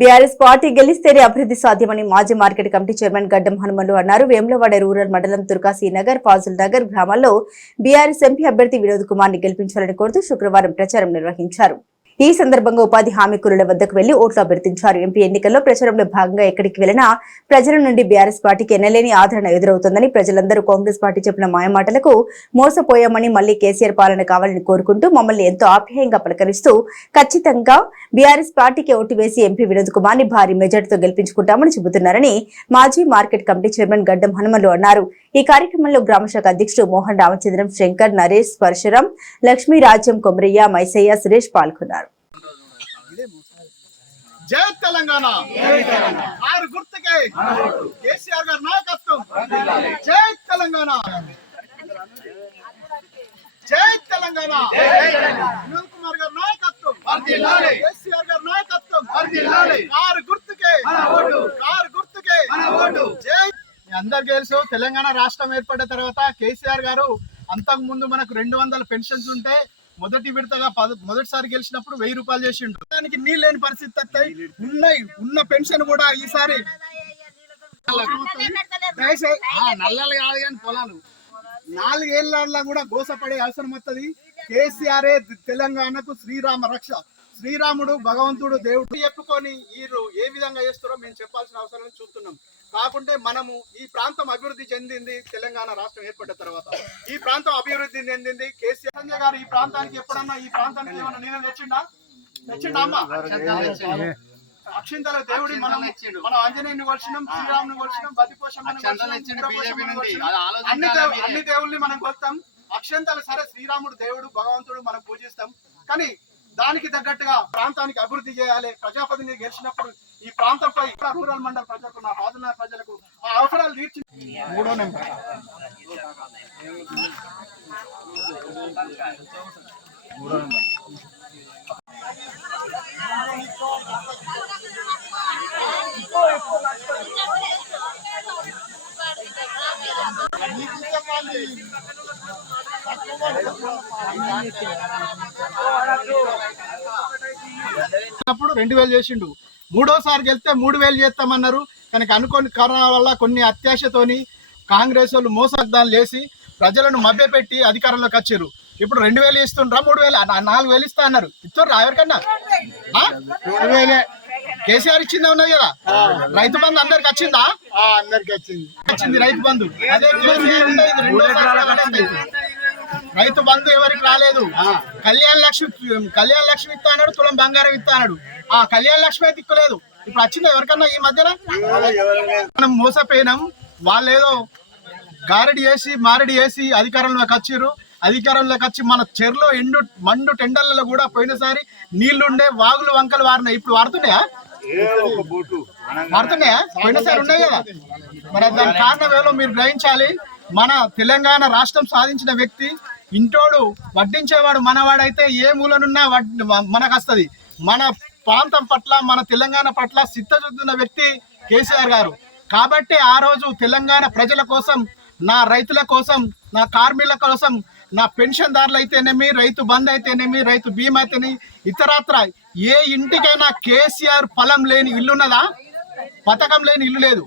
BRS party గెలిస్తేనే అభివృద్ధి సాధ్యమని మాజీ మార్కెట్ కమిటీ చైర్మన్ గడ్డం హనుమన్లు అన్నారు. వేములవాడ రూరల్ మండలం తుర్కాసీ నగర్, ఫాజుల్ నగర్ గ్రామాల్లో బీఆర్ఎస్ ఎంపీ అభ్యర్థి వినోద్ కుమార్ ని గెలిపించాలని కోరుతూ శుక్రవారం ప్రచారం నిర్వహించారు. ఈ సందర్భంగా ఉపాధి హామీ కూలీల వద్దకు వెళ్లి ఓట్లు అభ్యర్థించారు. ఎంపీ ఎన్నికల్లో ప్రచారంలో భాగంగా ఎక్కడికి వెళ్లినా ప్రజల నుండి బీఆర్ఎస్ పార్టీకి ఎన్నలేని ఆదరణ ఎదురవుతోందని, ప్రజలందరూ కాంగ్రెస్ పార్టీ చెప్పిన మాయమాటలకు మోసపోయామని, మళ్లీ కేసీఆర్ పాలన కావాలని కోరుకుంటూ మమ్మల్ని ఎంతో ఆప్యాయంగా పలకరిస్తూ ఖచ్చితంగా బీఆర్ఎస్ పార్టీకి ఓటు వేసి ఎంపీ వినోద్ కుమార్ ని భారీ మెజార్టీతో గెలిపించుకుంటామని చెబుతున్నారని మాజీ మార్కెట్ కమిటీ చైర్మన్ గడ్డం హనుమన్లు అన్నారు. ఈ కార్యక్రమంలో గ్రామశాఖ అధ్యక్షుడు మోహన్ రామచంద్రం, శంకర్, నరేష్, పరశురాం, లక్ష్మీ, రాజ్యం, కొమరయ్య, మైసయ్య, సురేష్ పాల్గొన్నారు. జై తెలంగాణ, ఆరు గుర్తుకే కేసీఆర్ గారి నాయకత్వం. జై తెలంగాణ, జై తెలంగాణ, వినోద్ కుమార్ గారి నాయకత్వం, కేసీఆర్ గారి నాయకత్వం. ఆరు గుర్తుకే, ఆరు గుర్తుకే జై. అందరికి తెలుసు, తెలంగాణ రాష్ట్రం ఏర్పడిన తర్వాత కేసీఆర్ గారు అంతకు ముందు మనకు 200 పెన్షన్స్ ఉంటే మొదటి విడతగా మొదటిసారి గెలిచినప్పుడు 1000 రూపాయలు చేసిండు. దానికి నీళ్ళు లేని పరిస్థితి వస్తాయి. ఉన్న పెన్షన్ కూడా ఈసారి నల్లలు కాదు కానీ పొలాలు 4 ఏళ్ళ కూడా గోసపడే అవసరం వస్తుంది. కేసీఆర్ తెలంగాణకు శ్రీరామ రక్ష. శ్రీరాముడు భగవంతుడు దేవుడు చెప్పుకొని వీరు ఏ విధంగా చేస్తారో మేము చెప్పాల్సిన అవసరం చూస్తున్నాం. కాకుంటే మనము ఈ ప్రాంతం అభివృద్ధి చెందింది తెలంగాణ రాష్ట్రం ఏర్పడిన తర్వాత. ఈ ప్రాంతం అభివృద్ధి చెందింది కేసీఆర్ గారు. ఈ ప్రాంతానికి ఎప్పుడన్నా ఈ ప్రాంతానికి ఏమన్నా నీళ్ళు తెచ్చిండా అమ్మ? అక్షింతల దేవుడి మనం ఆంజనేయుని కొలిచినాం, శ్రీరాముని కొలిచినాం, అన్ని దేవుళ్ళని మనం కొలుస్తాం. అక్షంతలు సరే, శ్రీరాముడు దేవుడు భగవంతుడు మనం పూజిస్తాం. కానీ దానికి తగ్గట్టుగా ప్రాంతానికి అభివృద్ధి చేయాలి. ప్రజాప్రతినిధి గెలిచినప్పుడు ఈ ప్రాంతంపై రూరల్ మండల ప్రజలకు, నా బాధన ప్రజలకు ఆ అవసరాలు తీర్చి 3వ నెంబర్ అప్పుడు 2000 చేసిండు. 3వసారి గెలిస్తే 3000 చేస్తామన్నారు. కానీ అనుకోని కారణాల వల్ల కొన్ని అత్యాశతోని కాంగ్రెస్ వాళ్ళు మోసగ్దాలు చేసి ప్రజలను మభ్యపెట్టి అధికారంలోకి వచ్చారు. ఇప్పుడు 2000 ఇస్తుండ్రా, 3000, 4000 ఇస్తా అన్నారు. ఇస్తుండ్రా ఎవరికన్నా? 3000 కేసీఆర్ ఇచ్చిందే ఉన్నది కదా. రైతు బంధు అందరికి వచ్చిందా? అందరికి వచ్చింది రైతు బంధు. రైతు బంధు ఎవరికి రాలేదు. కళ్యాణ లక్ష్మి ఇస్తా అన్నాడు, తులం బంగారం ఇస్తా అన్నాడు. ఆ కళ్యాణ లక్ష్మి అయితే ఇక్కలేదు. ఇప్పుడు వచ్చిందా ఎవరికన్నా ఈ మధ్యన? మనం మోసపోయినాం. వాళ్ళు ఏదో గారడి చేసి మారడి చేసి అధికారంలోకి వచ్చారు. అధికారంలోకి వచ్చి మన చెరులో మండు టెండర్లలో కూడా పోయినసారి నీళ్లుండే వాగులు వంకలు వారినాయి. ఇప్పుడు వాడుతున్నాయా? పోయినసారి ఉన్నాయి కదా. మరి దాని కారణం ఏదో మీరు గ్రహించాలి. మన తెలంగాణ రాష్ట్రం సాధించిన వ్యక్తి, ఇంటోడు వడ్డించేవాడు మనవాడైతే ఏ మూలనున్నా మనకు వస్తుంది. మన ప్రాంతం పట్ల, మన తెలంగాణ పట్ల చిత్తశుద్ధున్న వ్యక్తి కేసీఆర్ గారు. కాబట్టి ఆ రోజు తెలంగాణ ప్రజల కోసం, నా రైతుల కోసం, నా కార్మికుల కోసం, నా పెన్షన్ దారులు అయితేనేమి, రైతు బంద్ అయితేనేమి, రైతు బీమా అయితేనేమి, ఇతరత్ర ఏ ఇంటికైనా కేసీఆర్ ఫలం లేని ఇల్లున్నదా? పథకం లేని ఇల్లు లేదు.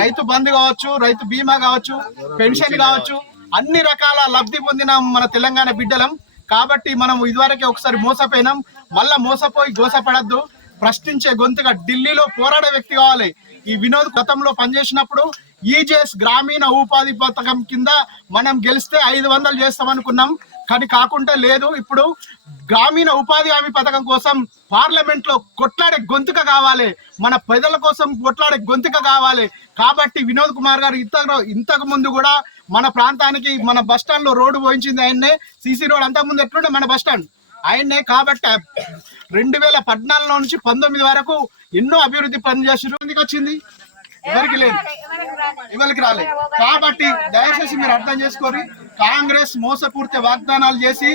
రైతు బంద్ కావచ్చు, రైతు బీమా కావచ్చు, పెన్షన్ కావచ్చు, అన్ని రకాల లబ్ధి పొందిన మన తెలంగాణ బిడ్డలం. కాబట్టి మనం ఇదివరకే ఒకసారి మోసపోయినాం. మళ్ళా మోసపోయి గోసపడద్దు. ప్రశ్నించే గొంతుగా ఢిల్లీలో పోరాడే వ్యక్తి కావాలి. ఈ వినోద్ గతంలో పనిచేసినప్పుడు ఈజేఎస్ గ్రామీణ ఉపాధి పథకం కింద మనం గెలిస్తే 500 చేస్తామనుకున్నాం. కానీ కాకుండా లేదు. ఇప్పుడు గ్రామీణ ఉపాధి హామీ పథకం కోసం పార్లమెంట్ లో కొట్లాడే గొంతుక కావాలి. మన ప్రజల కోసం కొట్లాడే గొంతుక కావాలి. కాబట్టి వినోద్ కుమార్ గారు ఇంతకు ముందు కూడా మన ప్రాంతానికి, మన బస్ స్టాండ్ లో రోడ్డు పోయించింది ఆయన్నే. సీసీ రోడ్ అంతకు ముందు ఎట్లుండే మన బస్ స్టాండ్ ఆయన్నే. కాబట్టి 2014 నుంచి 19 వరకు ఎన్నో అభివృద్ధి పనులు చేసారు. ఎందుకు వచ్చింది? ఎవరికి లేదు, ఎవరికి రాలేదు. కాబట్టి దయచేసి మీరు అర్థం చేసుకోరి. కాంగ్రెస్ మోసపూర్తి వాగ్దానాలు చేసి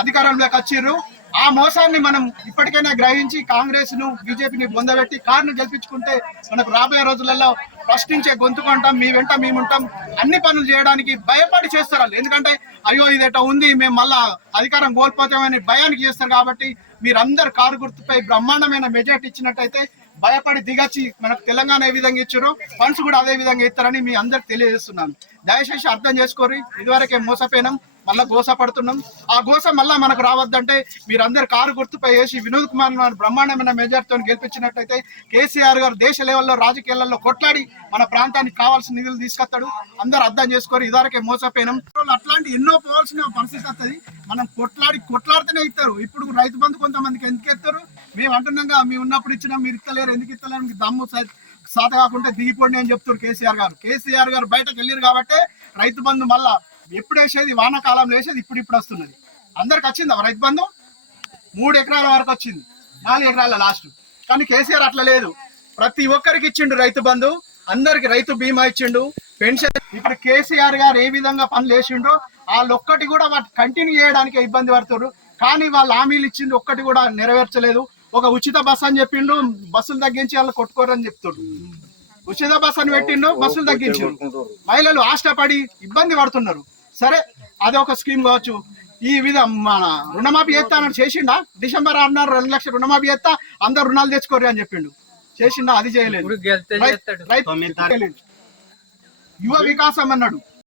అధికారంలోకి వచ్చిర్రు. ఆ మోసాన్ని మనం ఇప్పటికైనా గ్రహించి కాంగ్రెస్ ను, బీజేపీని బొందబెట్టి కారును గెలిపించుకుంటే మనకు రాబోయే రోజులలో ప్రశ్నించే గొంతుకుంటాం. మీ వెంట మేముంటాం. అన్ని పనులు చేయడానికి భయపడి చేస్తారు. ఎందుకంటే అయ్యో ఇదేటో ఉంది, మేము మళ్ళా అధికారం కోల్పోతామని భయానికి చేస్తారు. కాబట్టి మీరందరు కారు గుర్తుపై బ్రహ్మాండమైన మెజార్టీ ఇచ్చినట్టయితే భయపడి దిగచ్చి మనకు తెలంగాణ ఏ విధంగా ఇచ్చారో ఫండ్స్ కూడా అదే విధంగా ఇస్తారని మీ అందరికి తెలియజేస్తున్నాను. దయచేసి అర్థం చేసుకోరి, ఇదివరకే మోసపోయినాం, మళ్ళా గోస పడుతున్నాం. ఆ గోస మళ్ళా మనకు రావద్దంటే మీరందరు కారు గుర్తుపై వేసి వినోద్ కుమార్ బ్రహ్మాండమైన మెజార్టీతో గెలిపించినట్టయితే కేసీఆర్ గారు దేశ లెవెల్లో రాజకీయాలలో కొట్లాడి మన ప్రాంతానికి కావాల్సిన నిధులు తీసుకొస్తాడు. అందరు అర్థం చేసుకోరు, ఇదివరకే మోసపోయినాం. అట్లాంటి ఎన్నో పోవాల్సిన పరిస్థితి వస్తుంది. మనం కొట్లాడితేనే ఇస్తారు. ఇప్పుడు రైతు బంధు కొంతమందికి ఎందుకు ఇస్తారు? మేము అంటున్నాగా, మేము ఉన్నప్పుడు ఇచ్చినా మీరు ఇస్తలేరు, ఎందుకు ఇస్తలేరు? మీకు దమ్ము సాత కాకుంటే దిగిపోండి అని చెప్తారు కేసీఆర్ గారు బయటకు వెళ్ళారు కాబట్టి రైతు బంధు మళ్ళా ఎప్పుడు వేసేది వానాకాలంలో వేసేది ఇప్పుడు వస్తున్నది. అందరికి వచ్చిందా రైతు బంధు? 3 ఎకరాల వరకు వచ్చింది, 4 ఎకరాల లాస్ట్. కానీ కేసీఆర్ అట్లా లేదు, ప్రతి ఒక్కరికి ఇచ్చిండు రైతు బంధు, అందరికి రైతు బీమా ఇచ్చిండు, పెన్షన్. ఇప్పుడు కేసీఆర్ గారు ఏ విధంగా పనులు వేసిండో వాళ్ళు ఒక్కటి కూడా వాటి కంటిన్యూ చేయడానికి ఇబ్బంది పడుతున్నారు. కానీ వాళ్ళు హామీలు ఇచ్చింది ఒక్కటి కూడా నెరవేర్చలేదు. ఒక ఉచిత బస్సు అని చెప్పిండు, బస్సులు తగ్గించి వాళ్ళు కొట్టుకోరని చెప్తాడు. ఉచిత బస్సు అని పెట్టిండు, బస్సులు తగ్గించారు. మహిళలు ఆశపడి ఇబ్బంది పడుతున్నారు. సరే, అది ఒక స్కీమ్ కావచ్చు. ఈ విధం మన రుణమాఫీ చేస్తానని చేసిండా? డిసెంబర్ 6 2 లక్షల రుణమాఫీ చేస్తా, అందరు రుణాలు తెచ్చుకోరు అని చెప్పిండు. చేసిండా? అది చేయలేదు. యువ వికాసం అన్నాడు,